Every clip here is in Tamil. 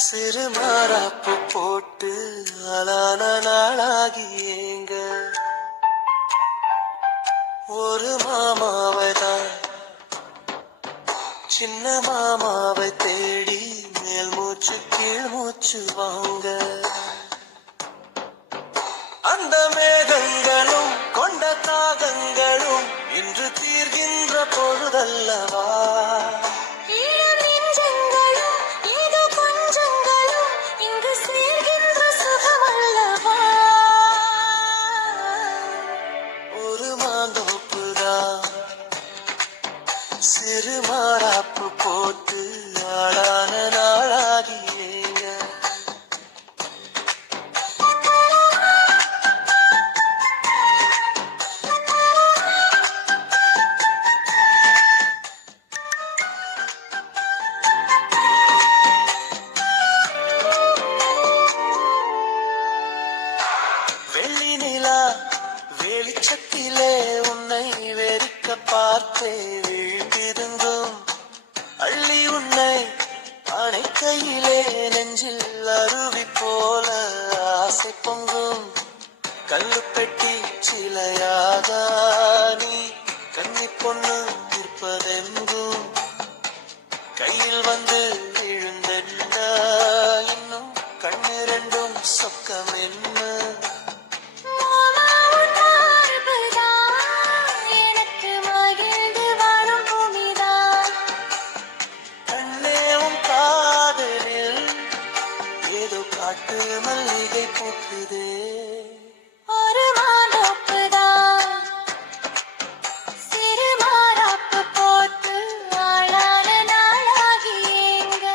சிறு மாறாப்பு போட்டு அலான நாளாகி ஏங்க ஒரு மாமாவை தான் சின்ன மாமாவை தேடி மேல் மூச்சு கீழ் மூச்சு வாங்க அந்த மேகங்களும் கொண்ட தாகங்களும் இன்று தீர்கின்ற பொழுதல்லவா சிறு மாறாப்பு போட்டு ஆளான நாளாகியேங்க வெள்ளி நிலா வெளிச்சத்திலே உன்னை வெறிக்க பார்த்தேன் அள்ளி உன்னை அணைக்கையிலே நெஞ்சில் அருவி போல ஆசை பொங்கும் கல்லு பெட்டி சிலையாக நீ கன்னி பொண்ணு இருப்பதெங்கும் கையில் வந்து விழுந்தென்ன இன்னும் கண்ணிரண்டும் சொக்கம் என்ன காட்டு மல்லிகை பூக்குதே ஒரு மாதப்புதான் சிறு மாறாப்பு போட்டு ஆளான நாளாகியேங்க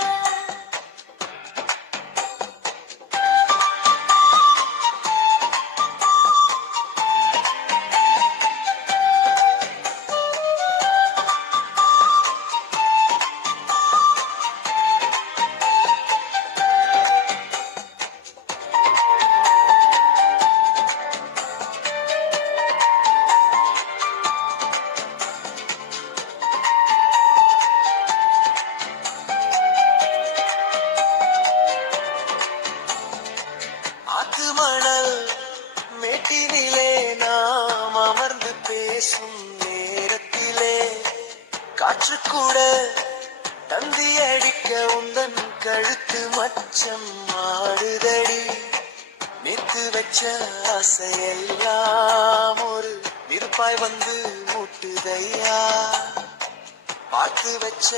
மணல் மேட்டினிலே நாம் அமர்ந்து பேசும் நேரத்திலே காற்று கூட தந்தி அடிக்க உந்தன் கழுத்து மச்சம் மாடுதடி நேத்து வச்ச ஆசையெல்லாம் ஒரு நெருப்பாய் வந்து மூட்டுதையா பார்த்து வச்ச